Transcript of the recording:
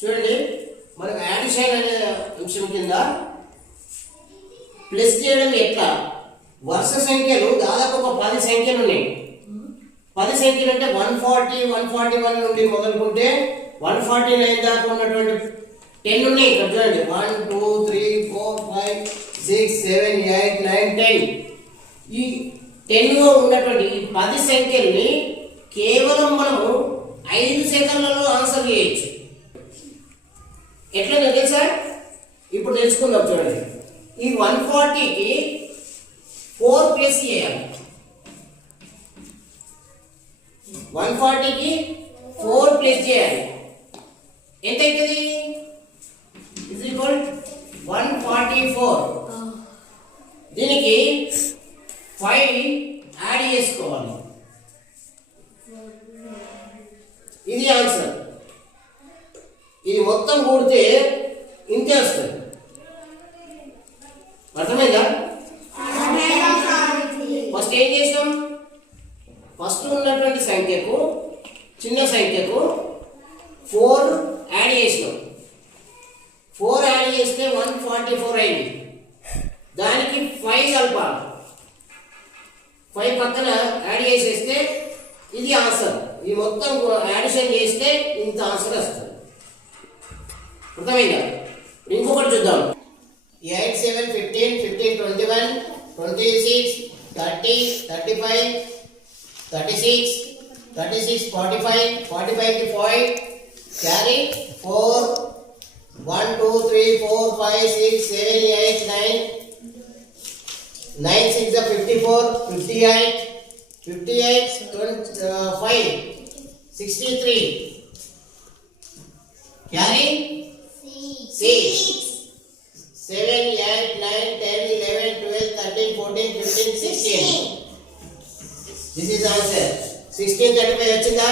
చూడండి, మనకు యాడిషన్ అనే అంశం కింద ప్లస్ చేయడం ఎట్లా, వరుస సంఖ్యలు దాదాపు ఒక 10 సంఖ్యలు ఉన్నాయి. 10 సంఖ్యలు అంటే 140, 141 నుండి మొదలుకుంటే 149 దాకా ఉన్నటువంటి 10 ఉన్నాయి. ఇక్కడ చూడండి, 1 2 3 4 5 6 7 8 9 10. ఈ 10 లో ఉన్నటువంటి 10 సంఖ్యల్ని కేవలం మనము 5 సెకండ్లలో ఆన్సర్ చేయొచ్చు. ఎట్లా తెలుసా? ఇప్పుడు తెలుసుకుందాం. చూడండి, ఈ 140కి 4 ప్లస్ చేయాలి. 140కి 4 ప్లస్ చేయాలి. ఎంత అవుతుంది? Is equal 144. దీనికి 5 యాడ్ చేసుకోవాలి. ఇది ఆన్సర్. ఇది మొత్తం కూడితే ఇంతే వస్తుంది. అర్థమైందా? ఫస్ట్ ఏం చేసాం? ఫస్ట్ ఉన్నటువంటి సంఖ్యకు, చిన్న సంఖ్యకు 4 యాడ్ చేసినాం. 4 యాడ్ చేస్తే 144 అయింది. దానికి 5 కలపాలి. 5 పక్కన యాడ్ చేసేస్తే ఇది ఆన్సర్. ఈ మొత్తం యాడిషన్ చేస్తే ఇంత ఆన్సర్ వస్తుంది. అర్థమైందా? ఇంకొకటి చూద్దాం. 8 7 15 15 21 26 30 35 36 36 45 45 కి 5 carry 4 1 2 3 4 5 6 7 8 9 9 6 54 58 58 5 63 carry 6 7 8 9 10 11 12 13 14 15 16. This is answer. 16 35 వచ్చిందా?